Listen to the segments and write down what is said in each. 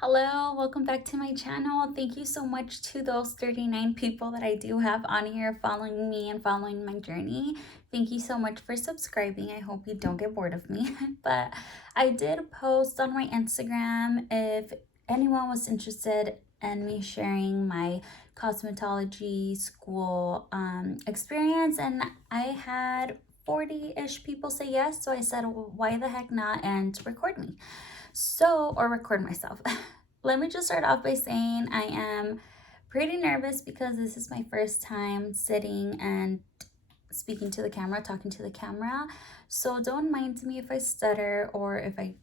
Hello, welcome back to my channel. Thank you so much to those 39 people that I do have on here following me and following my journey. Thank you so much for subscribing. I hope you don't get bored of me. But I did post on my Instagram if anyone was interested in me sharing my cosmetology school experience, and I had 40-ish people say yes, so I said, well, why the heck not, and record me. Or record myself. Let me just start off by saying I am pretty nervous because this is my first time sitting and speaking to the camera, talking to the camera. So don't mind me if I stutter or if I,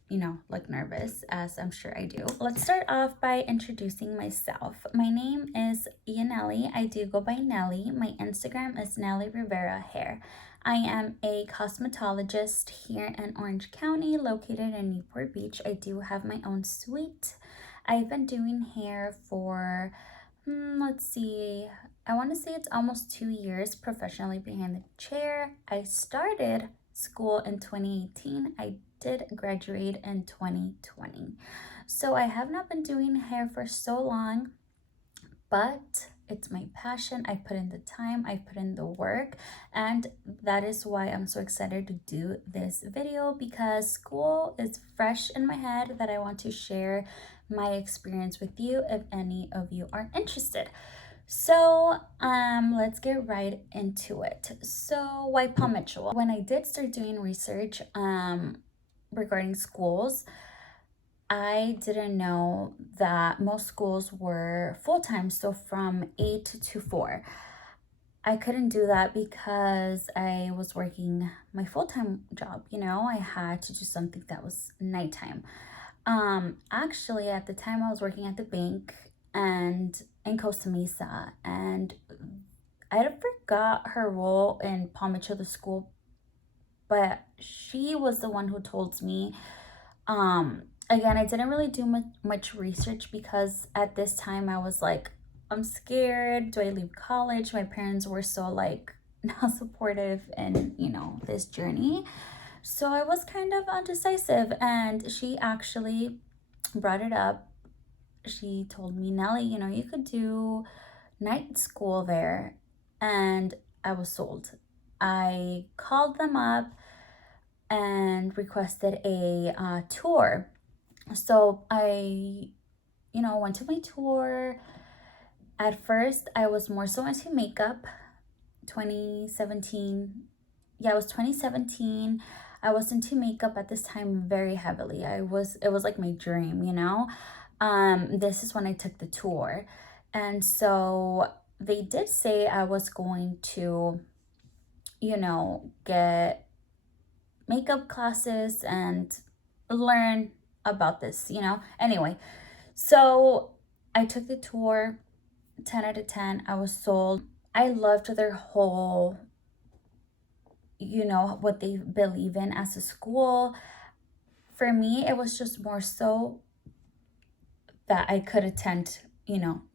look nervous, as I'm sure I do. Let's start off by introducing myself. My name is Ianelli. I do go by Nelly. My Instagram is Nelly Rivera Hair. I am a cosmetologist here in Orange County, located in Newport Beach. I do have my own suite. I've been doing hair for, let's see, I want to say it's almost 2 years professionally behind the chair. I started school in 2018. I did graduate in 2020. So I have not been doing hair for so long, but it's my passion. I put in the time, I put in the work, and that is why I'm so excited to do this video, because school is fresh in my head that I want to share my experience with you if any of you are interested. So let's get right into it. So why Palm Mitchell? When I did start doing research regarding schools, I didn't know that most schools were full-time, so from 8 to 4. I couldn't do that because I was working my full-time job. I had to do something that was nighttime. Actually, at the time I was working at the bank and in Costa Mesa, and I forgot her role in Palm Mitchell, the school, but she was the one who told me. Again, I didn't really do much research because at this time I was like, I'm scared. Do I leave college? My parents were so like not supportive in, this journey. So I was kind of undecisive, and she actually brought it up. She told me, Nelly, you could do night school there. And I was sold. I called them up and requested a tour. So I, went to my tour. At first, I was more so into makeup. 2017. Yeah, it was 2017. I was into makeup at this time very heavily. It was like my dream. This is when I took the tour. And so they did say I was going to, get makeup classes and learn about this. Anyway, so I took the tour. 10 out of 10. I was sold. I loved their whole, what they believe in as a school. For me, it was just more so that I could attend,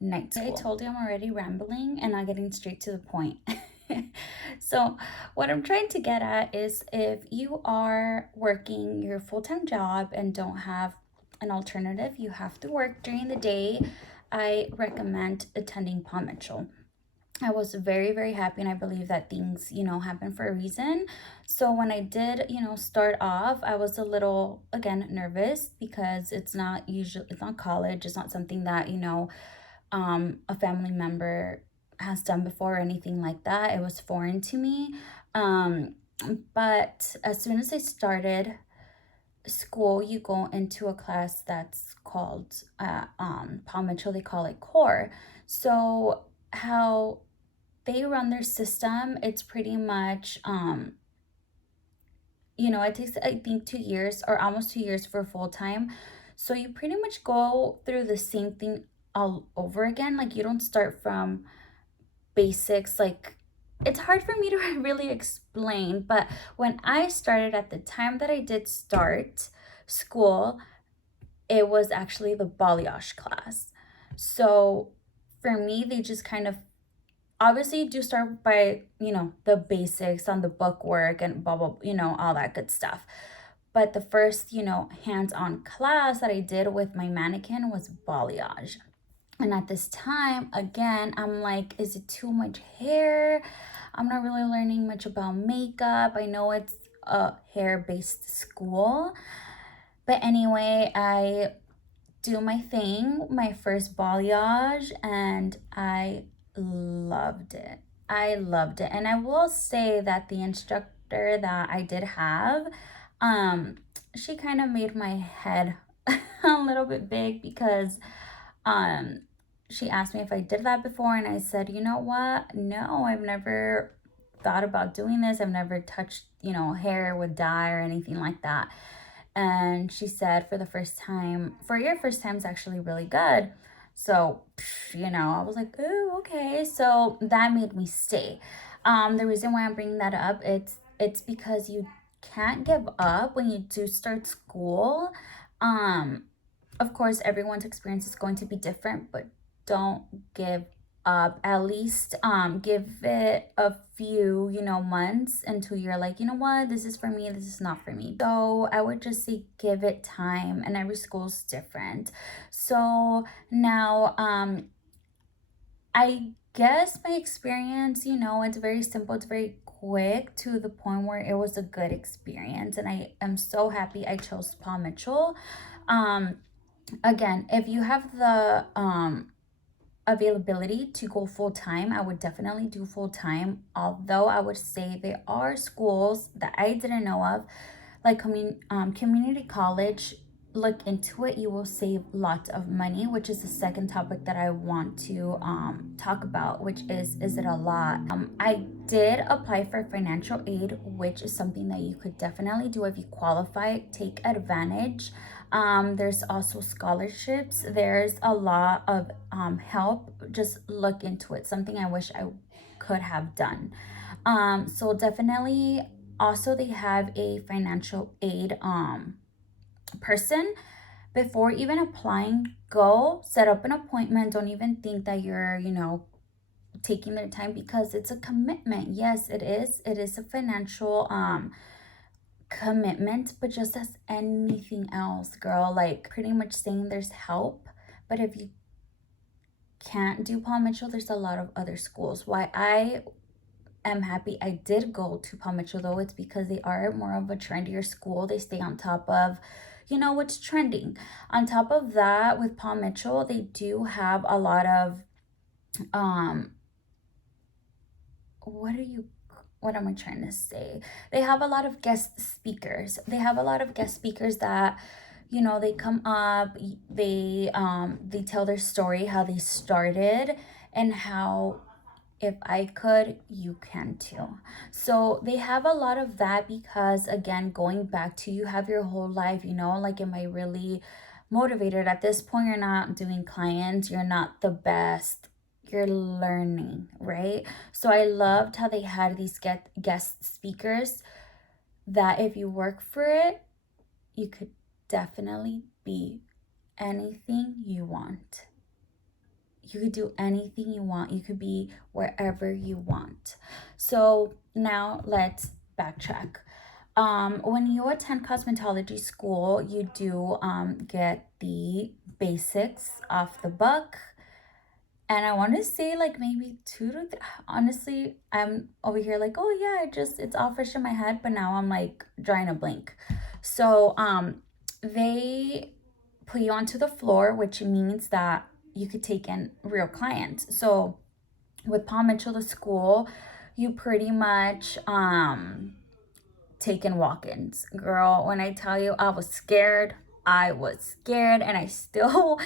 night school. I told you I'm already rambling and not getting straight to the point. So what I'm trying to get at is, if you are working your full-time job and don't have an alternative, you have to work during the day, I recommend attending Palm Mitchell. I was very, very happy, and I believe that things, happen for a reason. So when I did, start off, I was a little, again, nervous because it's not college. It's not something that, a family member has done before or anything like that. It was foreign to me. But as soon as I started school, you go into a class that's called Palm Mitchell, they call it core. So how they run their system, it's pretty much it takes, I think, 2 years or almost 2 years for full time. So you pretty much go through the same thing all over again. Like, you don't start from basics. Like, it's hard for me to really explain, but when I started, at the time that I did start school, it was actually the balayage class. So for me, they just kind of, obviously, you do start by, the basics on the book work and blah, blah, all that good stuff. But the first, hands-on class that I did with my mannequin was balayage. And at this time, again, I'm like, is it too much hair? I'm not really learning much about makeup. I know it's a hair-based school. But anyway, I do my thing, my first balayage, and I loved it. I loved it. And I will say that the instructor that I did have, um, she kind of made my head a little bit big because um she asked me if I did that before, and I said, you know what? No, I've never thought about doing this. I've never touched, hair with dye or anything like that. And she said, for your first time is actually really good. So, I was like, oh, okay. So that made me stay. The reason why I'm bringing that up, it's because you can't give up when you do start school. Um, of course, everyone's experience is going to be different, but don't give up. At least give it a few, months until you're like, you know what, this is for me, this is not for me. So I would just say give it time, and every school's different. So now I guess my experience, it's very simple, it's very quick to the point where it was a good experience, and I am so happy I chose Paul Mitchell. um Again, if you have the availability to go full time, I would definitely do full time. Although I would say there are schools that I didn't know of, like community college. Look into it, you will save lots of money, which is the second topic that I want to talk about, which is it a lot? I did apply for financial aid, which is something that you could definitely do if you qualify. Take advantage. There's also scholarships. There's a lot of help. Just look into it. Something I wish I could have done. So definitely. Also, they have a financial aid person. Before even applying, go set up an appointment. Don't even think that you're, taking their time, because it's a commitment. Yes, it is. It is a financial commitment, but just as anything else, girl, like pretty much saying there's help. But if you can't do Paul Mitchell, there's a lot of other schools. Why I am happy I did go to Paul Mitchell, though, it's because they are more of a trendier school. They stay on top of, what's trending. On top of that, with Paul Mitchell, they do have a lot of what am I trying to say? They have a lot of guest speakers. They have a lot of guest speakers that, they come up, they tell their story, how they started, and how if I could, you can too. So they have a lot of that because, again, going back to, you have your whole life, like, am I really motivated? At this point, you're not doing clients, you're not the best, you're learning, right? So I loved how they had these guest speakers that if you work for it, you could definitely be anything you want. You could do anything you want. You could be wherever you want. So now let's backtrack. When you attend cosmetology school, you do get the basics off the book. And I want to say like maybe honestly, I'm over here like, oh yeah, it's all fresh in my head, but now I'm like drawing a blank. So they put you onto the floor, which means that you could take in real clients. So with Paul Mitchell, the school, you pretty much take in walk-ins. Girl, when I tell you I was scared, and I still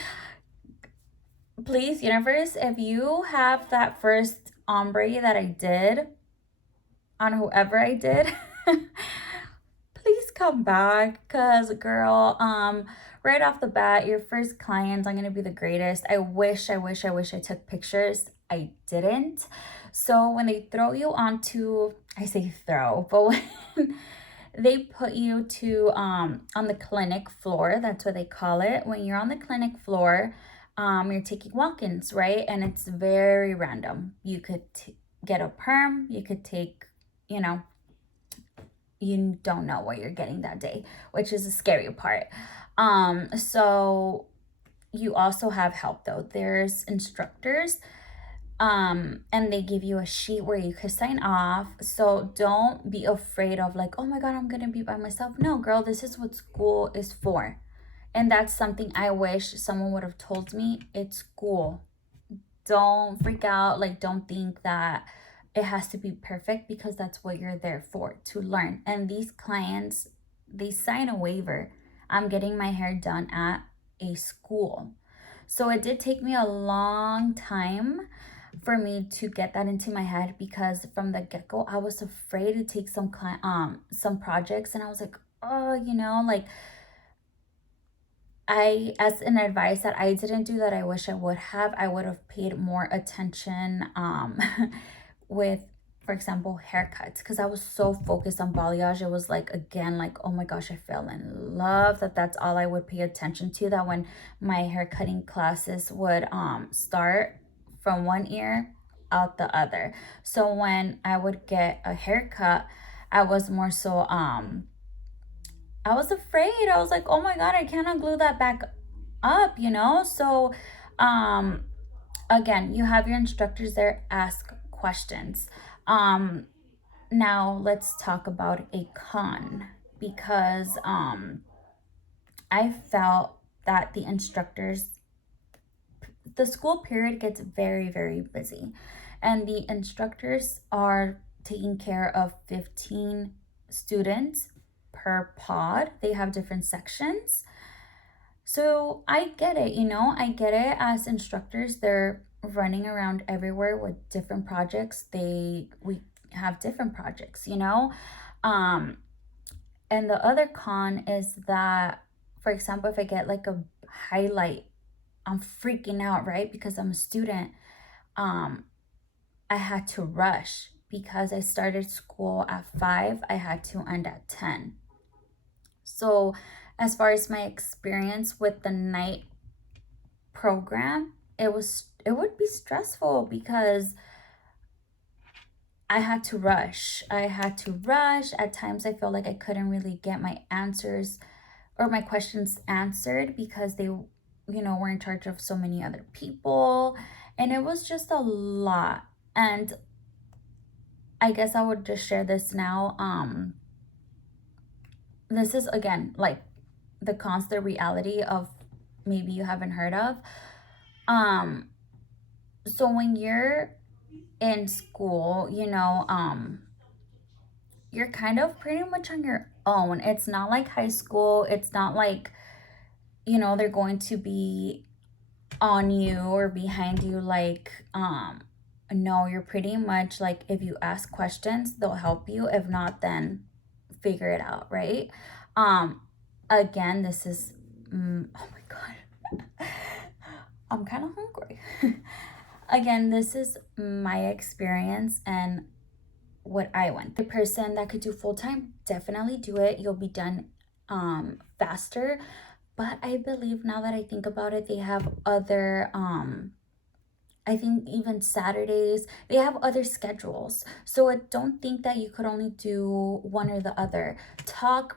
please, universe, if you have that first ombre that I did on whoever I did, please come back, because girl, right off the bat, your first clients, I'm gonna be the greatest. I wish I took pictures. I didn't. So when they throw you onto, I say throw, but when they put you to on the clinic floor, that's what they call it. When you're on the clinic floor, you're taking walk-ins, right? And it's very random. You could get a perm, you could take, you don't know what you're getting that day, which is the scary part. So you also have help though. There's instructors, and they give you a sheet where you can sign off. So don't be afraid of like, oh my god, I'm gonna be by myself. No, girl, this is what school is for. And that's something I wish someone would have told me. It's school. Don't freak out. Like, don't think that it has to be perfect, because that's what you're there for, to learn. And these clients, they sign a waiver. I'm getting my hair done at a school. So it did take me a long time for me to get that into my head, because from the get-go I was afraid to take some projects, and I was like, oh, like, as an advice that I didn't do that I wish I would have paid more attention with, for example, haircuts, because I was so focused on balayage. It was like, again, like, oh my gosh, I fell in love that that's all I would pay attention to, that when my hair cutting classes would start from one ear out the other. So when I would get a haircut, I was more so I was afraid. I was like, oh my god, I cannot glue that back up, So again, you have your instructors there, ask questions. Now let's talk about a con, because I felt that the school period gets very, very busy, and the instructors are taking care of 15 students per pod. They have different sections. So I get it, I get it. As instructors, they're running around everywhere with different projects. We have different projects, Um, and the other con is that, for example, if I get like a highlight, I'm freaking out, right? Because I'm a student. I had to rush because I started school at 5. I had to end at 10. So as far as my experience with the night program, it would be stressful, because I had to rush. At times I felt like I couldn't really get my answers or my questions answered, because they were in charge of so many other people, and it was just a lot. And I guess I would just share this now. This is, again, like, the constant reality of, maybe you haven't heard of. So when you're in school, you're kind of pretty much on your own. It's not like high school. It's not like, they're going to be on you or behind you. Like, no, you're pretty much like, if you ask questions, they'll help you. If not, then figure it out, right? Again, this is, oh my god, I'm kind of hungry. Again, this is my experience and what I went. The person that could do full-time, definitely do it. You'll be done faster. But I believe, now that I think about it, they have other I think even Saturdays, they have other schedules. So I don't think that you could only do one or the other.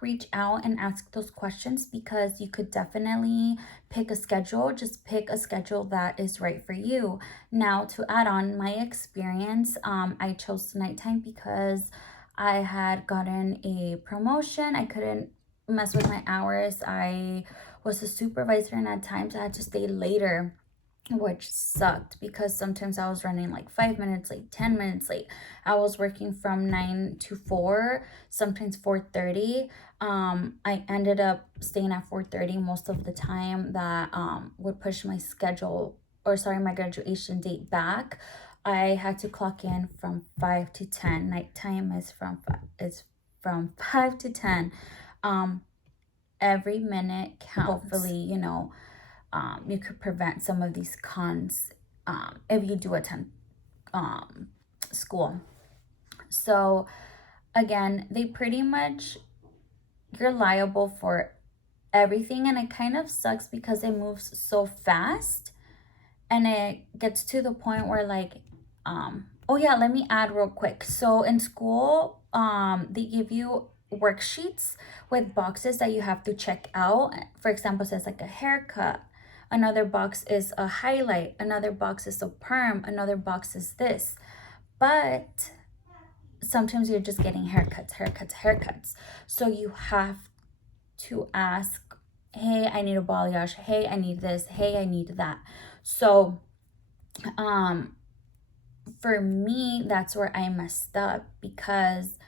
Reach out and ask those questions, because you could definitely pick a schedule. Just pick a schedule that is right for you. Now, to add on my experience, I chose nighttime because I had gotten a promotion. I couldn't mess with my hours. I was a supervisor, and at times I had to stay later, which sucked, because sometimes I was running like 5 minutes late, 10 minutes late. I was working from 9 to 4, sometimes 4:30. I ended up staying at 4:30 most of the time. That would push my my graduation date back. I had to clock in from 5 to 10. Nighttime is from 5 to 10. Every minute counts. Hopefully, you could prevent some of these cons if you do attend school. So again, they pretty much, you're liable for everything, and it kind of sucks because it moves so fast, and it gets to the point where, like, oh yeah, let me add real quick. So in school, they give you worksheets with boxes that you have to check out. For example, it says like a haircut. Another box is a highlight. Another box is a perm. Another box is this. But sometimes you're just getting haircuts. So you have to ask, hey, I need a balayage. Hey, I need this. Hey, I need that. So for me, that's where I messed up, because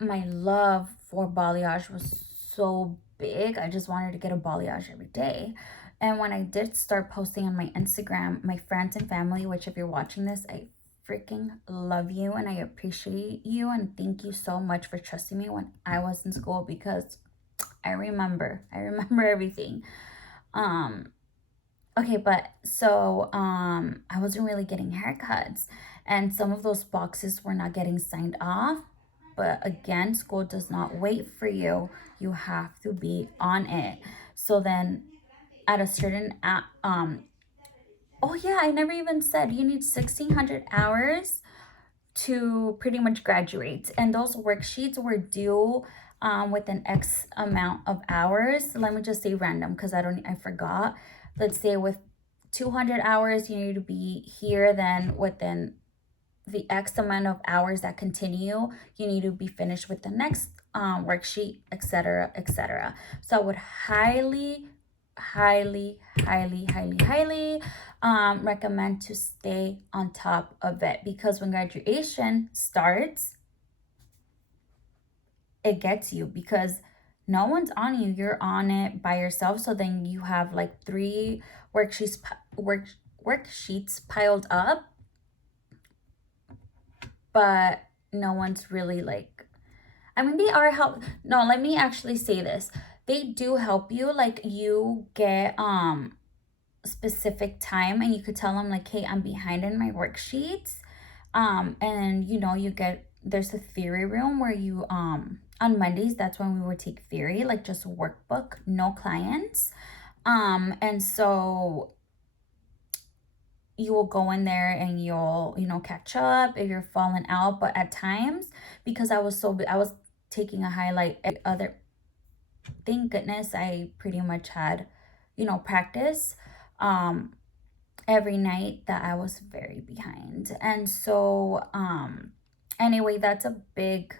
my love for balayage was so big. I just wanted to get a balayage every day. And when I did start posting on my Instagram, my friends and family, which if you're watching this, I freaking love you and I appreciate you and thank you so much for trusting me when I was in school, because I remember everything. Okay, but so I wasn't really getting haircuts, and some of those boxes were not getting signed off. But again, school does not wait for you. You have to be on it. So then at a certain oh yeah, I never even said you need 1,600 hours to pretty much graduate, and those worksheets were due with an X amount of hours. Let me just say random because I forgot. Let's say with 200 hours you need to be here, then within the X amount of hours that continue you need to be finished with the next worksheet, etc. So I would highly recommend to stay on top of it, because when graduation starts, it gets you, because no one's on you. You're on it by yourself. So then you have like 3 worksheets piled up, but no one's really like, I mean, they are help. No, let me actually say this. They do help you. Like you get specific time and you could tell them like, hey, I'm behind in my worksheets. And you get, there's a theory room where you on Mondays, that's when we would take theory, like just workbook, no clients. And so you will go in there and you'll catch up if you're falling out. But at times, because I was taking a highlight other, thank goodness I pretty much had practice every night that I was very behind. And so anyway, that's a big,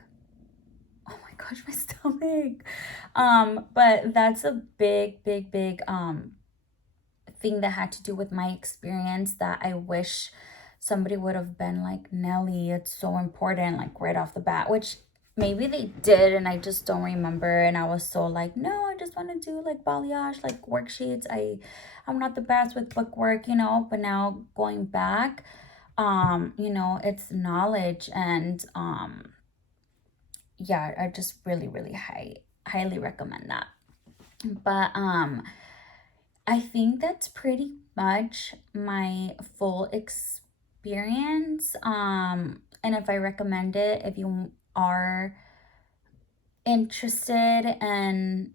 oh my gosh, my stomach. But that's a big thing that had to do with my experience, that I wish somebody would have been like, Nelly, it's so important, like right off the bat, which maybe they did and I just don't remember. And I was so like, no, I just want to do like balayage, like worksheets. I'm not the best with bookwork, but now going back, it's knowledge. And yeah, I just really highly recommend that. But I think that's pretty much my full experience. And if I recommend it, if you are interested in,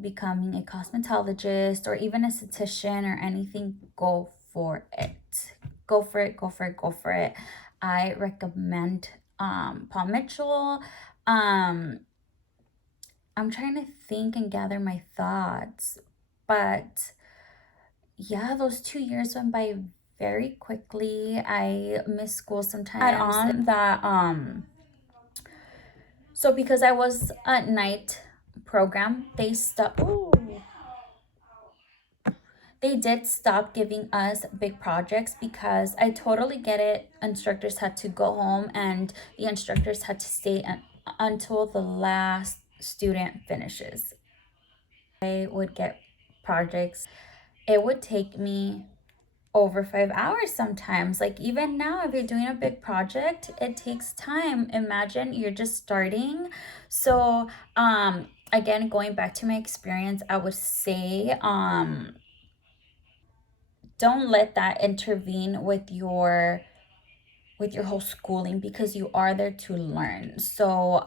becoming a cosmetologist or even a esthetician or anything, go for it. Go for it. I recommend Paul Mitchell. I'm trying to think and gather my thoughts, but yeah, those 2 years went by very quickly. I miss school sometimes. Add on that so because I was a night program, they did stop giving us big projects, because I totally get it. Instructors had to go home and the instructors had to stay until the last student finishes. I would get projects. It would take me over 5 hours sometimes. Like even now, if you're doing a big project, it takes time. Imagine you're just starting. So again, going back to my experience, I would say don't let that intervene with your whole schooling, because you are there to learn. So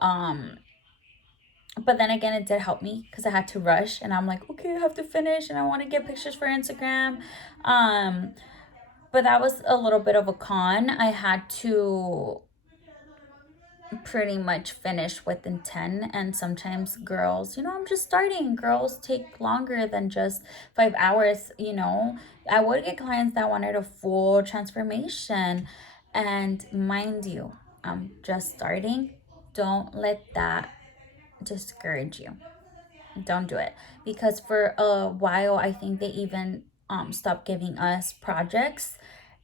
but then again, it did help me because I had to rush and I'm like, okay, I have to finish and I want to get pictures for Instagram. But that was a little bit of a con. I had to pretty much finish within 10. And sometimes girls, I'm just starting, girls take longer than just 5 hours. I would get clients that wanted a full transformation, and mind you, I'm just starting. Don't let that discourage you. Don't do it, because for a while I think they even stopped giving us projects,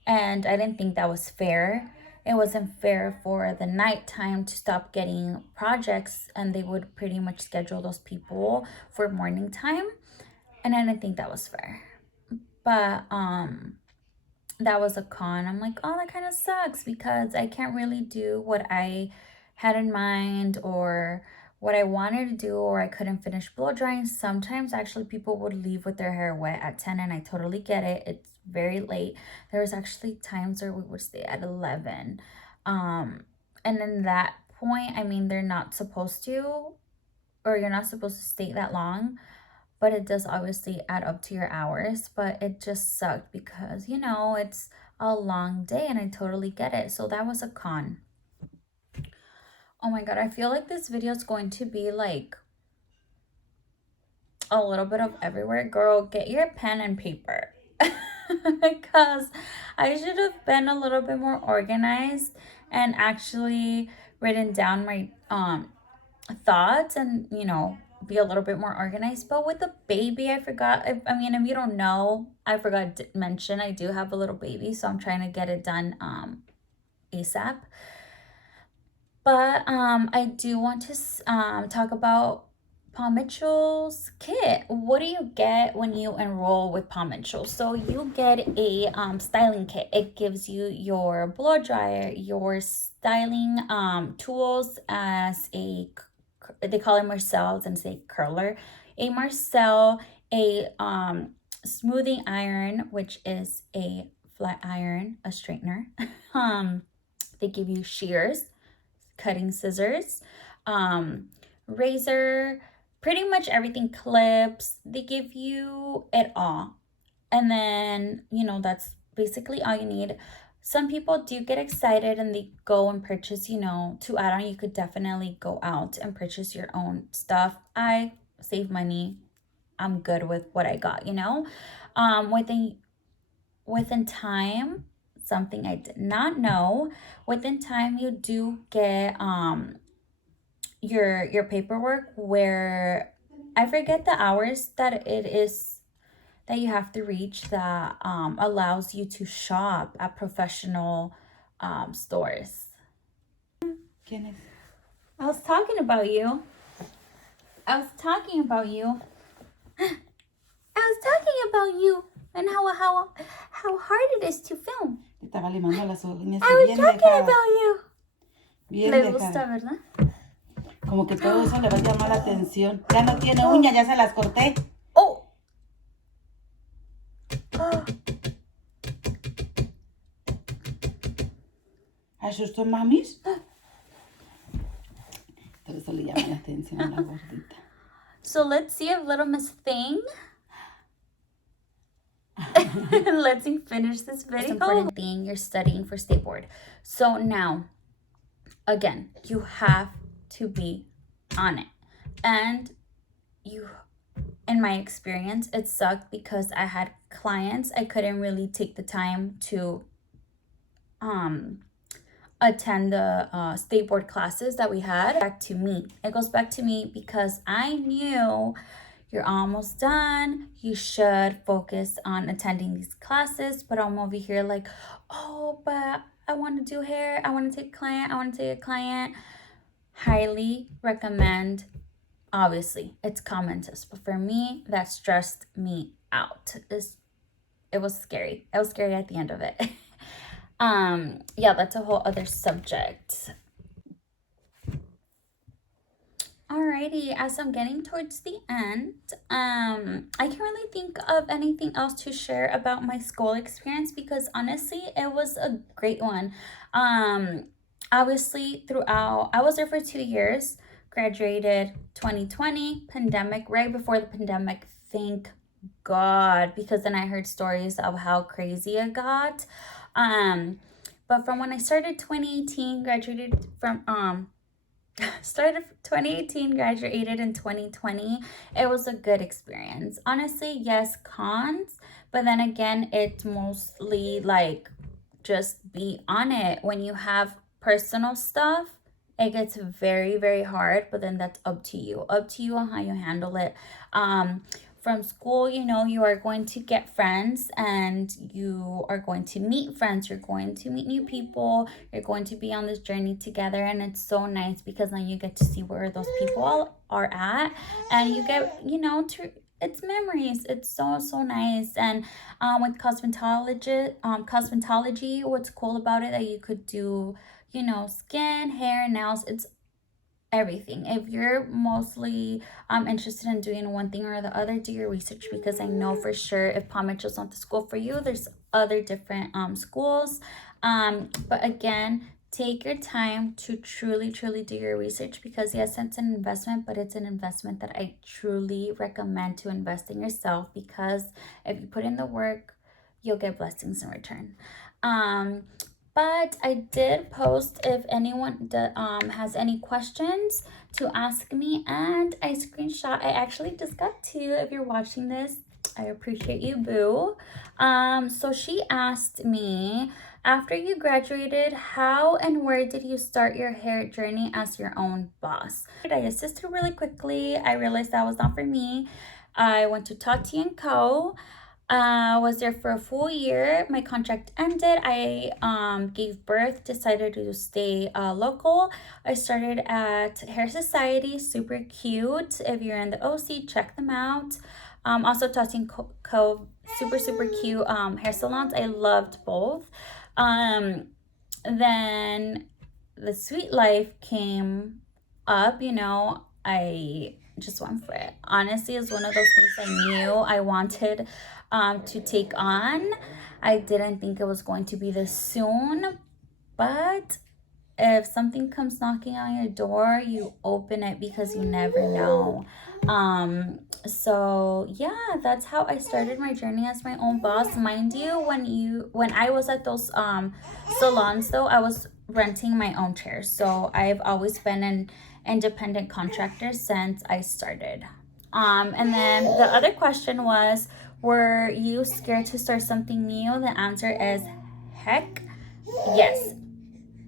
and I didn't think that was fair. It wasn't fair for the nighttime to stop getting projects, and they would pretty much schedule those people for morning time, and I didn't think that was fair. But that was a con. I'm like, oh, that kind of sucks, because I can't really do what I had in mind or what I wanted to do, or I couldn't finish blow drying. Sometimes actually people would leave with their hair wet at 10, and I totally get it. It's very late. There was actually times where we would stay at 11. And in that point, I mean, they're not supposed to, or you're not supposed to stay that long, but it does obviously add up to your hours. But it just sucked because, it's a long day, and I totally get it. So that was a con. Oh my god, I feel like this video is going to be like a little bit of everywhere. Girl, get your pen and paper. Because I should have been a little bit more organized and actually written down my thoughts, and be a little bit more organized. But with the baby, I forgot. If you don't know, I forgot to mention I do have a little baby, so I'm trying to get it done ASAP. But I do want to talk about Paul Mitchell's kit. What do you get when you enroll with Paul Mitchell? So you get a styling kit. It gives you your blow dryer, your styling tools, as they call it Marcel and say curler, a Marcel, a smoothing iron, which is a flat iron, a straightener. They give you shears, cutting scissors, razor, pretty much everything, clips. They give you it all. And then, that's basically all you need. Some people do get excited and they go and purchase, to add on. You could definitely go out and purchase your own stuff. I save money. I'm good with what I got, within time, something I did not know, within time you do get your paperwork, where I forget the hours that it is that you have to reach, that allows you to shop at professional stores. I was talking about you. I was talking about you and how hard it is to film. Estaba limando las uñas. I was talking about you. Bien Le dejada. gusta, ¿verdad? Como que todo eso le va a llamar la atención. Ya no tiene uñas, ya se las corté. Oh. ¿Asustó mamis? Todo eso le llama la atención a la gordita. So let's see if little Miss Thing. Let's finish this video. Important thing, you're studying for state board. So now, again, you have to be on it. And in my experience, it sucked because I had clients. I couldn't really take the time to attend the state board classes that we had. It goes back to me because I knew you're almost done. You should focus on attending these classes. But I'm over here like, oh, but I want to do hair. I want to take a client. Highly recommend. Obviously, it's commenters. But for me, that stressed me out. It was scary. It was scary at the end of it. Yeah, that's a whole other subject. Alrighty, as I'm getting towards the end, I can't really think of anything else to share about my school experience, because honestly, it was a great one. Obviously, I was there for 2 years, graduated 2020, pandemic, right before the pandemic, thank God, because then I heard stories of how crazy it got. But from when I started 2018, graduated from started 2018, graduated in 2020. It was a good experience. Honestly, yes, cons, but then again, it's mostly like just be on it. When you have personal stuff, it gets very, very hard, but then that's up to you. Up to you on how you handle it. From school, you are going to get friends and you are going to meet friends. You're going to meet new people. You're going to be on this journey together. And it's so nice because now you get to see where those people are at. And you get, to it's memories. It's so, so nice. And with cosmetology, what's cool about it that you could do, skin, hair, nails. It's everything. If you're mostly interested in doing one thing or the other, do your research, because I know for sure if Palm Mitchell's not the school for you, there's other different schools. But again, take your time to truly, truly do your research, because yes, it's an investment, but it's an investment that I truly recommend to invest in yourself, because if you put in the work, you'll get blessings in return. But I did post if anyone has any questions to ask me, and I screenshot. I actually just got two. If you're watching this, I appreciate you, boo. So she asked me, after you graduated, how and where did you start your hair journey as your own boss? I assisted her really quickly. I realized that was not for me. I went to Tati & Co. Was there for a full year. My contract ended. I gave birth, decided to stay local. I started at Hair Society, super cute. If you're in the OC, check them out. Also Tati & Co, super, super cute hair salons. I loved both. Then the Sweet Life came up, I just went for it. Honestly, it's one of those things I knew I wanted to take on. I didn't think it was going to be this soon, but if something comes knocking on your door, you open it, because you never know. So yeah, that's how I started my journey as my own boss. Mind you, when I was at those salons though, I was renting my own chairs. So I've always been an independent contractor since I started. And then the other question was, were you scared to start something new? The answer is heck yes.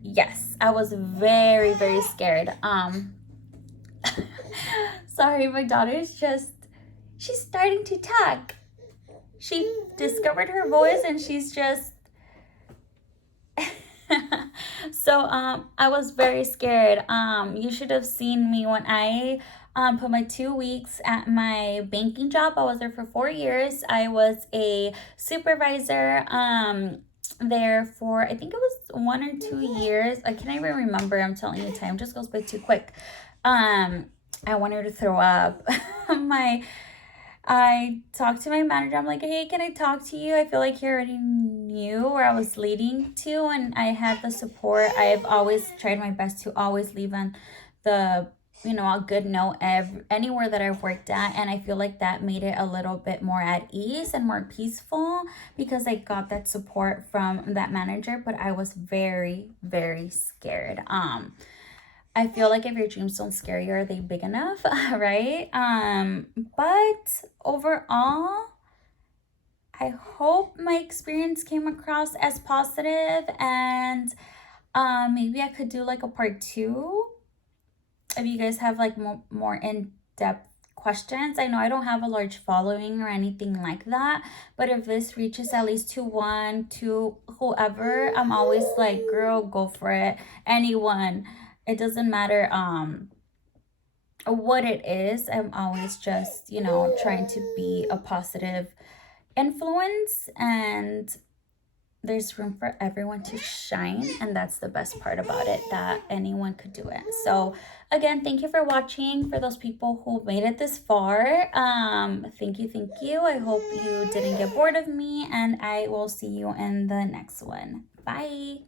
Yes, I was very, very scared. Sorry, my daughter's she's starting to talk. She discovered her voice and she's just so I was very scared. You should have seen me when I put my 2 weeks at my banking job. I was there for 4 years. I was a supervisor there for, I think it was 1 or 2 years. I can't even remember. I'm telling you, time just goes by too quick. I wanted to throw up. I talked to my manager. I'm like, hey, can I talk to you? I feel like he already knew where I was leading to, and I had the support. I've always tried my best to always leave on the, a good note anywhere that I've worked at, and I feel like that made it a little bit more at ease and more peaceful, because I got that support from that manager, but I was very, very scared. I feel like if your dreams don't scare you, are they big enough? Right? But overall, I hope my experience came across as positive, and maybe I could do like a part 2 if you guys have like more in-depth questions. I know I don't have a large following or anything like that, but if this reaches at least to whoever, I'm always like, girl, go for it. Anyone. It doesn't matter what it is. I'm always just, trying to be a positive influence, and there's room for everyone to shine, and that's the best part about it, that anyone could do it. So again, thank you for watching. For those people who made it this far, thank you. I hope you didn't get bored of me, and I will see you in the next one. Bye.